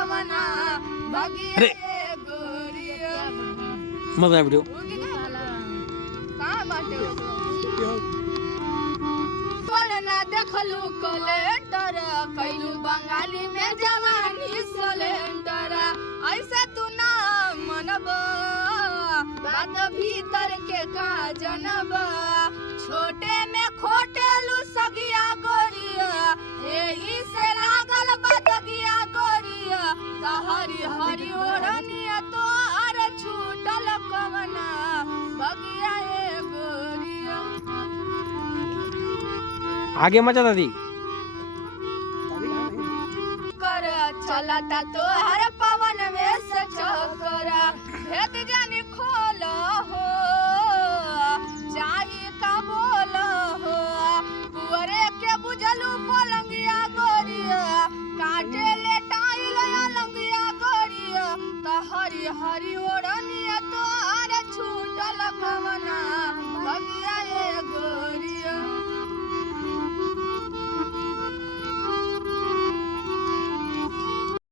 कवना बगिया ये गोरिया मजा वीडियो कहाँ बाटे बोलना देखलू कलेंडर कैलू बंगाली में जवानी सिलेंडर ऐसा तू ना मनब बात भीतर के का जनब छोटे में खोटेलू सगिया गोरिया यही से लागल बदगिया गोरिया हरी हरी ओढ़निया तो अरे छूटल कवना बगिया ये गोरिया आगे मजा दादी कर चलता तो हर पवन में से चकरा भेद जानी खोल हो चाहे का बोल हो पुअरे के बुझलू पलंगिया गोरिया काटे ले टाइल लंगिया गोरिया तो हरी हरी